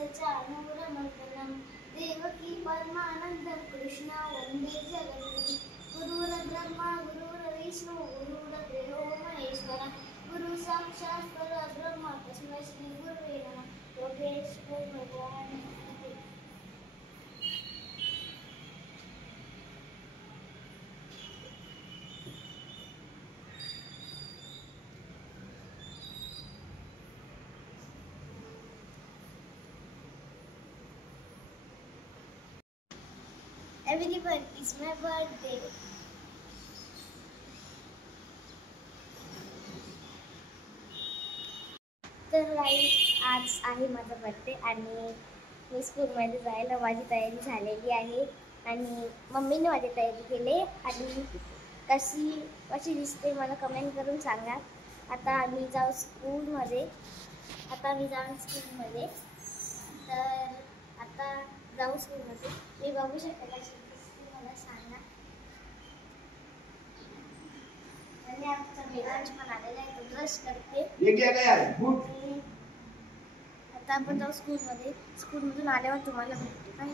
सचानूरमर्दनं देवकी परमानन्दं कृष्ण वन्दे जगद्गुरुं गुरुर्ब्रह्मा गुरुर्विष्णु गुरुर्देवो महेश्वरः गुरु साक्षात् परब्रह्म तस्मै श्री गुरुवे नमः। योगेश्वर भगवान की जय। Everyone, it's my birthday. तर आज आहे माझा बर्थडे आणि मी स्कूलमध्ये जायला माझी तयारी झालेली आहे आणि मम्मीने माझी तयारी केली आणि कशी दिसते मला कमेंट करून सांगा। आता आम्ही जाऊ स्कूलमध्ये तर आता जाऊ स्कूलमध्ये। मी बघू शकते कशी दिसते मला सांगा। आणि आमचा मेघांश पण आलेला आहे, तो ब्रश करते। आता आपण जाऊ स्कूलमध्ये। स्कूलमधून आल्यावर तुम्हाला भेटते काय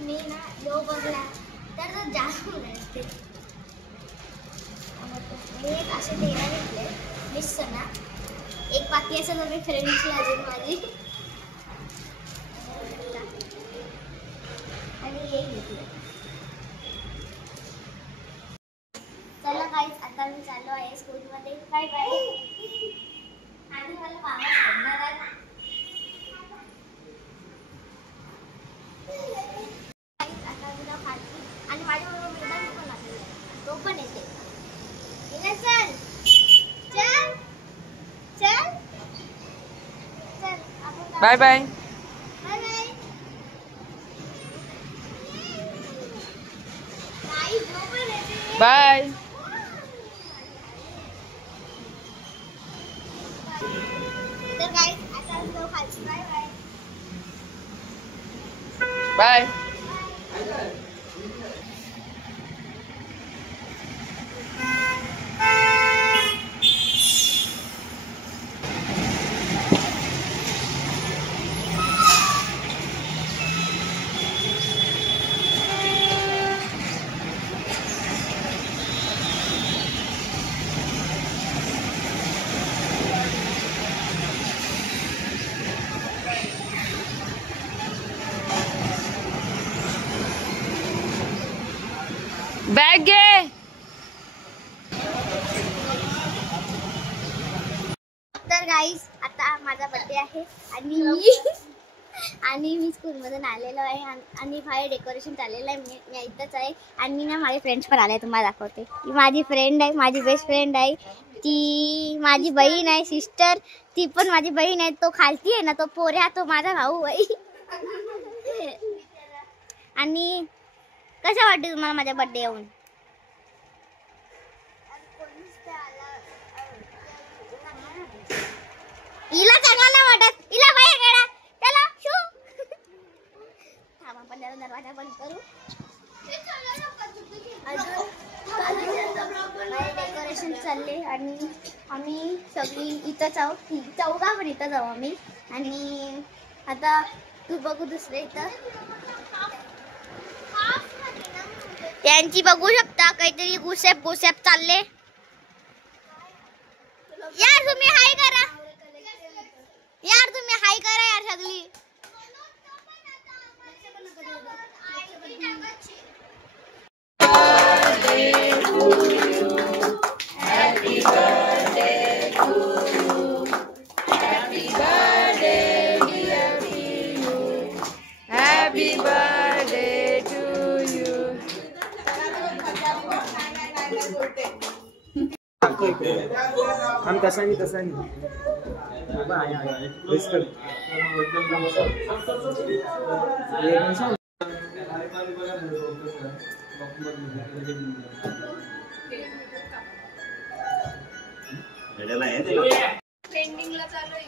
मी ना यो बघला तर जास्त उडते। मी असे तेरा घेतले मिस ना एक बाकी असं तर मी फ्रेंड्सची अजून माझी आणि हे घेतले। चला गाईज आता मी चाललो आहे स्कूलमध्ये। Bye bye. आणि मला मामा सोडणार आहे आणि माझ्याबरोबर मैदान पण लागलेला आहे, तो पण येते। चल चल चल चल बाय बाय बाय बाय तर गाइस आता हम लोग खाली बाय बाय बाय। बैग घे। तर गाईस आता माझा बर्थडे आहे आणि मी स्कूलमधून आलेलो आहे आणि बाहेर डेकोरेशन चाललेलं आहे। मी इथंच आहे आणि ना माझे फ्रेंड्स पण आले, तुम्हाला दाखवते। ही माझी फ्रेंड आहे, माझी बेस्ट फ्रेंड आहे, ती माझी बहीण आहे, सिस्टर ती पण माझी बहीण आहे। तो खालती आहे ना तो पोऱ्या तो माझा भाऊ आहे। आणि कसं वाटतं तुम्हाला माझा बर्थडे येऊन? इला चांगला नाही वाटत, इला बाहेर काढा चला शू। थांब आपण दरवाजा बंद करू। डेकोरेशन चालले आणि आम्ही सगळी इथंच आहोत, चौघा पण इथं जाऊ आम्ही। आणि आता तू बघू दुसरे इथं त्यांची बघू शकता काहीतरी गुसेप चालले। यार तुम्ही हाय करा, यार तुम्ही हाय करा यार सगळी। Happy birthday to you. Happy birthday dear Pinu. Happy birthday to you. हम तसा नहीं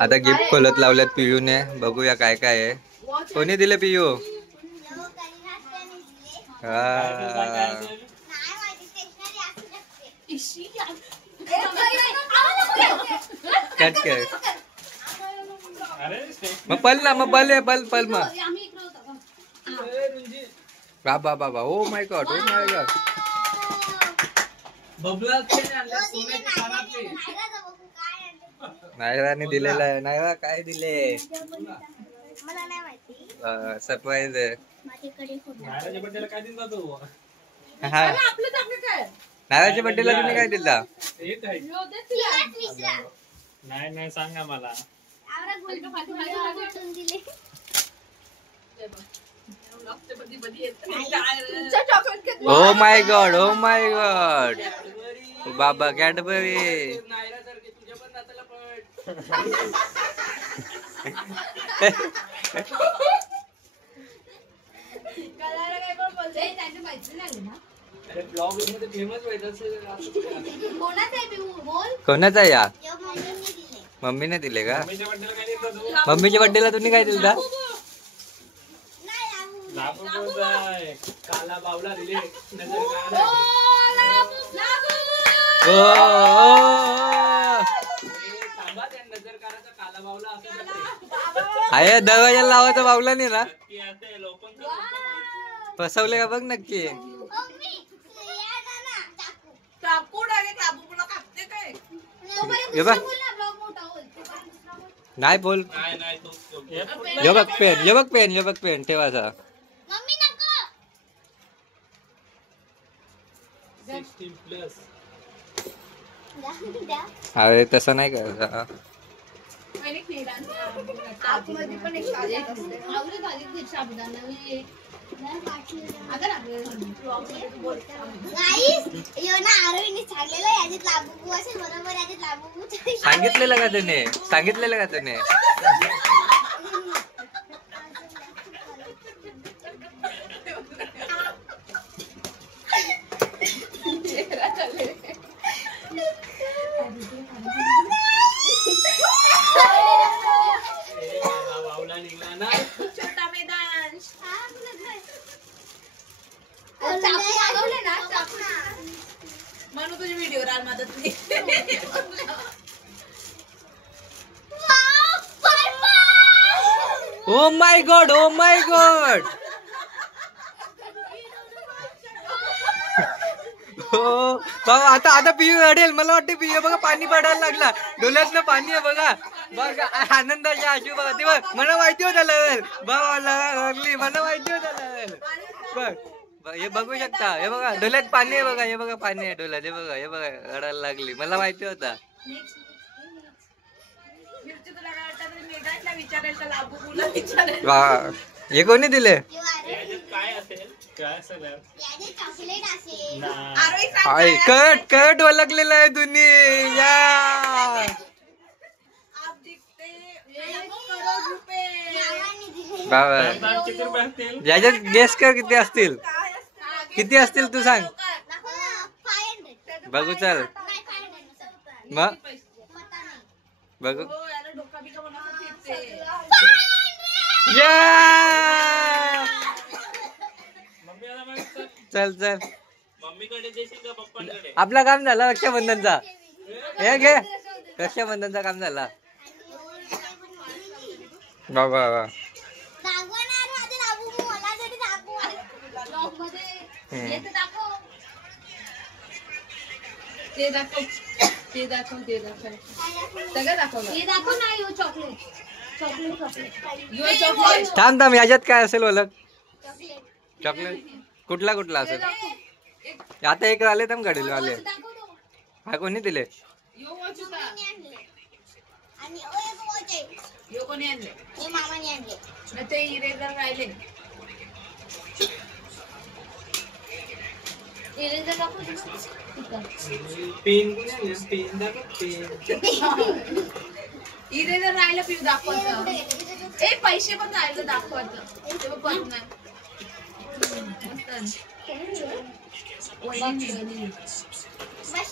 आता गिफ्ट खोलत लावल्यात पियूने. बघूया काय काय आहे. कोणी दिले पियू? कट कर मग पल ना मग पल पल पल मग बाबा बाबा. Oh my God, oh my God. नायराने दिलेला आहे. नायरा काय दिले? मला नाही माहिती. सरप्राईज आहे. काय नायराच्या बर्थडेला तुम्ही काय दिला? नाही सांगा मला. Oh my God, oh my God. बाबा कॅडबरी. कोणाचा आहे या? मम्मीने दिले का? मम्मीच्या बर्थडेला तुम्ही काय दिलं? काला बावला दिले. आहे दरवाजाला लावायचा बावला नाही ना? फसवले का बघ नक्की. नाही बोल. ये बघ पेन, ये बघ पेन, ये बघ पेन ठेवायचा. अरे तसं नाही करायचं. सांगितलेलं का त्याने? सांगितलेलं का त्याने? म्हणून तुझी व्हिडिओ राल मदत नाही. Oh my God, oh my God. हो बाबा, आता आता पियू रडेल. मला वाटतं पियू बघा पाणी पडायला लागला. डोळ्यातनं पाणी आहे बघा. बघा आनंदाच्या आशू बघा. ते बघ मला माहिती होतं लवेल. बाबा लागली, मला माहिती होतं लवेल. बघ हे बघू शकता. हे बघा डोळ्यात पाणी आहे बघा. हे बघा पाणी आहे डोळ्यात. हे बघा, हे बघा रडायला लागली. मला माहिती होता. हे कोणी दिले? कट कट वलगलेला आहे तुम्ही. बाबा याच्यात गेस कर किती असतील. किती असतील तू सांग. बघू चल मग बघू. चल चल आपला काम झाला रक्षाबंधनचा. हे घे रक्षाबंधनचा काम झाला. बाबा बाबा ते दाखव, ते दाखव, ते दाखव. सगळं दाखव. हे दाखव ना. यो चॉकलेट, चॉकलेट, चॉकलेट. यो चॉकलेट. थांब थांब याच्यात काय असेल ओळख? चॉकलेट कुठला कुठला असेल? आता एक राहिले थांब गाडीला आले. हा कोणी दिले? यो वॉच होता. आणि यो कोणी आणले? हे मामाने आणले. न ते इरेजर राहिले. इरेजर दाखव. पेन पेन दाखव. पेन इरेजर राहिलं पिऊ दाखवायचं. ए पैसे पण राहिलं दाखवायचं. ते पण नाही.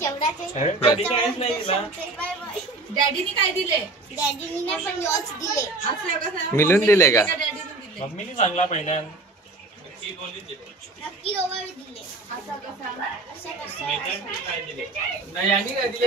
शेवटाचे कधी काहीच नाही दिला. Bye bye. डॅडीने काय दिले डॅडीनी नाही पण योच दिले. असं कसं मिळून दिले का? डॅडीने दिले मम्मीने सांगला पहिल्या. नक्की दोघांनी दिले. असं कसं असं कसं नाही आणि काय दिले?